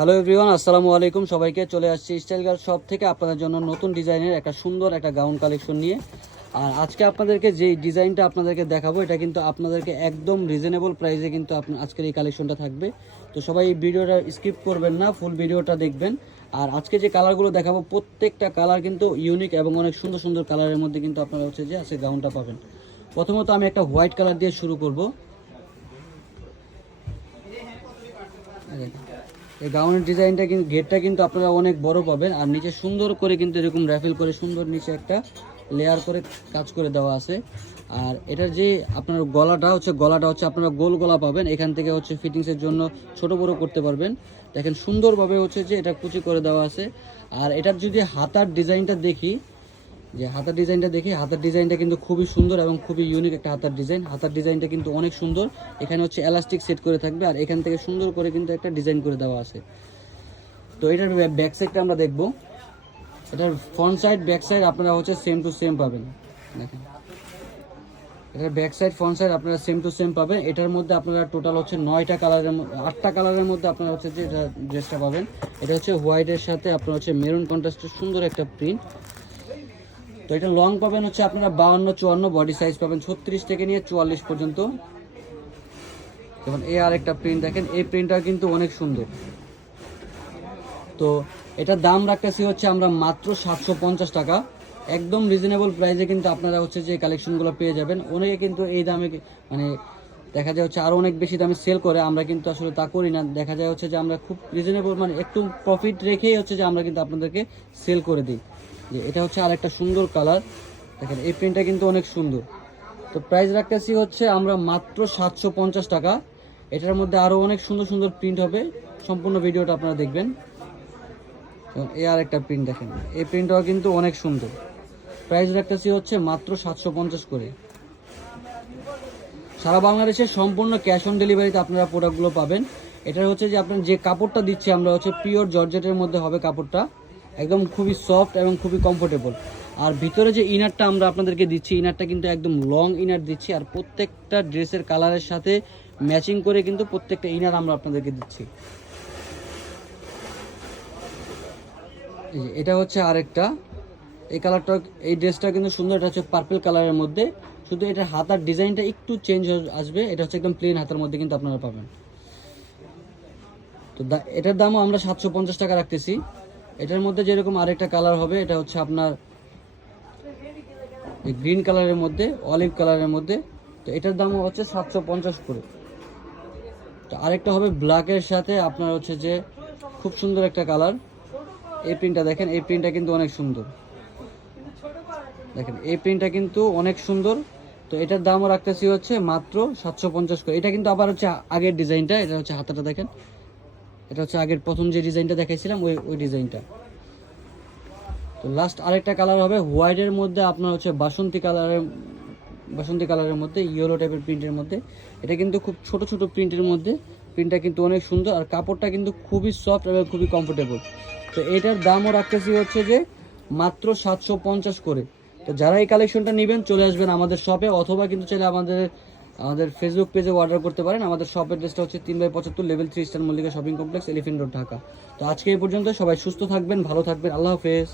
Hello everyone, আসসালামু আলাইকুম। সবাইকে চলে আসছি স্টাইল গার্ল শপ থেকে আপনাদের জন্য নতুন ডিজাইনের একটা সুন্দর একটা গাউন কালেকশন নিয়ে। আর আজকে আপনাদেরকে যে ডিজাইনটা আপনাদেরকে দেখাবো, এটা কিন্তু আপনাদেরকে একদম রিজনেবল প্রাইসে কিন্তু আপনার আজকের এই কালেকশনটা থাকবে। তো সবাই এই ভিডিওটা স্কিপ করবেন না ফুল ভিডিওটা দেখবেন। আর আজকে যে কালারগুলো দেখাবো, প্রত্যেকটা কালার কিন্তু ইউনিক এবং অনেক সুন্দর সুন্দর কালারের মধ্যে কিন্তু আপনারা হচ্ছে যে আজকে গাউনটা পাবেন। প্রথমত আমি একটা হোয়াইট কালার দিয়ে শুরু করব। এই গাউনের ডিজাইনটা কিন্তু ঘেরটা কিন্তু আপনারা অনেক বড় পাবেন। আর নিচে সুন্দর করে কিন্তু এরকম র্যাফেল করে সুন্দর নিচে একটা লেয়ার করে কাজ করে দেওয়া আছে। আর এটার যে আপনার গলাটা হচ্ছে গলাটা হচ্ছে আপনারা গোল গলা পাবেন। এখান থেকে হচ্ছে ফিটিংসের জন্য ছোট বড় করতে পারবেন। দেখেন সুন্দরভাবে হচ্ছে যে এটা কুচি করে দেওয়া আছে। আর এটার যদি হাতার ডিজাইনটা দেখি যে হাতার ডিজাইনটা দেখি, হাতার ডিজাইনটা কিন্তু খুবই সুন্দর এবং খুবই ইউনিক একটা হাতার ডিজাইন। হাতার ডিজাইনটা কিন্তু অনেক সুন্দর। এখানে হচ্ছে এলাস্টিক সেট করে থাকবে আর এখান থেকে সুন্দর করে কিন্তু একটা ডিজাইন করে দেওয়া আছে। তো এটার ব্যাক সাইডটা আমরা দেখব। এটার ফ্রন্ট সাইড ব্যাক সাইড আপনারা হচ্ছে সেম টু সেম পাবেন। দেখেন। এটার ব্যাক সাইড ফ্রন্ট সাইড আপনারা সেম টু সেম পাবেন। এটার মধ্যে আপনারা টোটাল হচ্ছে নয়টা কালারের আটটা কালারের মধ্যে আপনারা হচ্ছে যে ড্রেসটা পাবেন। এটা হচ্ছে হোয়াইটের সাথে আপনার হচ্ছে মেরুন কন্ট্রাস্টের সুন্দর একটা প্রিন্ট তো এটা লং পাবেন হচ্ছে আপনারা বাউন্ন, চুয়ান্ন বডি সাইজ পাবেন ছত্রিশ থেকে নিয়ে চুয়াল্লিশ পর্যন্ত। যেমন এ আর একটা প্রিন্ট দেখেন, এই প্রিন্টটা কিন্তু অনেক সুন্দর। তো এটার দাম রাখতেছি হচ্ছে আমরা মাত্র সাতশো পঞ্চাশ টাকা। একদম রিজনেবল প্রাইসে কিন্তু আপনারা হচ্ছে যে কালেকশনগুলো পেয়ে যাবেন। অনেকে কিন্তু এই দামে মানে দেখা যায় হচ্ছে আরও অনেক বেশি দামে সেল করে, আমরা কিন্তু আসলে তা করি না। দেখা যায় হচ্ছে যে আমরা খুব রিজনেবল মানে একটু প্রফিট রেখেই হচ্ছে যে আমরা কিন্তু আপনাদেরকে সেল করে দিই। যে এটা হচ্ছে আর একটা সুন্দর কালার। দেখেন, এই প্রিন্টটা কিন্তু অনেক সুন্দর। তো প্রাইস রাখতেছি হচ্ছে আমরা মাত্র সাতশো পঞ্চাশ টাকা। এটার মধ্যে আরও অনেক সুন্দর সুন্দর প্রিন্ট হবে। সম্পূর্ণ ভিডিওটা আপনারা দেখবেন। এই আর একটা প্রিন্ট দেখেন। এই প্রিন্টটাও কিন্তু অনেক সুন্দর। প্রাইস রাখতেছি হচ্ছে মাত্র সাতশো পঞ্চাশ করে। সারা বাংলাদেশে সম্পূর্ণ ক্যাশ অন ডেলিভারিতে আপনারা প্রোডাক্টগুলো পাবেন। এটা হচ্ছে যে আপনার যে কাপড়টা দিচ্ছি আমরা হচ্ছে পিওর জর্জেটের মধ্যে হবে কাপড়টা। একদম খুবই সফট এবং খুবই কমফোর্টেবল আর ভিতরে যে ইনারটা আমরা আপনাদেরকে দিচ্ছি ইনারটা কিন্তু একদম লং ইনার দিচ্ছি আর প্রত্যেকটা ড্রেসের কালারের সাথে ম্যাচিং করে কিন্তু প্রত্যেকটা ইনার আমরা আপনাদেরকে দিচ্ছি। এটা হচ্ছে আরেকটা। এই কালারটা এই ড্রেসটা কিন্তু সুন্দর, এটা হচ্ছে পার্পেল কালারের মধ্যে। শুধু এটার হাতার ডিজাইনটা একটু চেঞ্জ আসবে, এটা হচ্ছে একদম প্লেন হাতার মধ্যে কিন্তু আপনারা পাবেন। তো এটার দামও আমরা সাতশো পঞ্চাশ টাকা রাখতেছি। এটার মধ্যে যেরকম আরেকটা কালার হবে, এটা হচ্ছে আপনার গ্রিন কালারের মধ্যে অলিভ কালারের মধ্যে। তো এটার দামও হচ্ছে সাতশো পঞ্চাশ করে। তো আরেকটা হবে ব্ল্যাকের সাথে আপনার হচ্ছে যে খুব সুন্দর একটা কালার এই প্রিন্টটা দেখেন, এই প্রিন্টটা কিন্তু অনেক সুন্দর। দেখেন, এই প্রিন্টটা কিন্তু অনেক সুন্দর। তো এটার দামও রাখতেছি হচ্ছে মাত্র সাতশো পঞ্চাশ করে। এটা কিন্তু আবার হচ্ছে আগের ডিজাইনটা এটা হচ্ছে হাতাটা দেখেন। এটা হচ্ছে আগের প্রথম যে ডিজাইনটা দেখাইছিলাম, ওই ওই ডিজাইনটা। তো লাস্ট আরেকটা কালার হবে হোয়াইটের মধ্যে আপনার হচ্ছে বাসন্তী কালারের বাসন্তী কালারের মধ্যে ইয়েলো টাইপের প্রিন্টের মধ্যে। এটা কিন্তু খুব ছোট ছোট প্রিন্টের মধ্যে। প্রিন্টটা কিন্তু অনেক সুন্দর আর কাপড়টা কিন্তু খুবই সফট এবং খুবই কমফোর্টেবল তো এটার দামও রাখতেছি হচ্ছে যে মাত্র সাতশো পঞ্চাশ করে। তো যারা এই কালেকশনটা নেবেন, চলে আসবেন আমাদের শপে অথবা কিন্তু চাইলে আমাদের আমাদের ফেসবুক পেজে অর্ডার করতে পারেন। আমাদের শপ অ্যাড্রেসটা হচ্ছে তিন বাই পঁচাত্তর level three star Mallika shopping complex elephant road Dhaka তো আজকে এই পর্যন্ত সবাই সুস্থ থাকবেন, ভালো থাকবেন। আল্লাহ হাফেজ।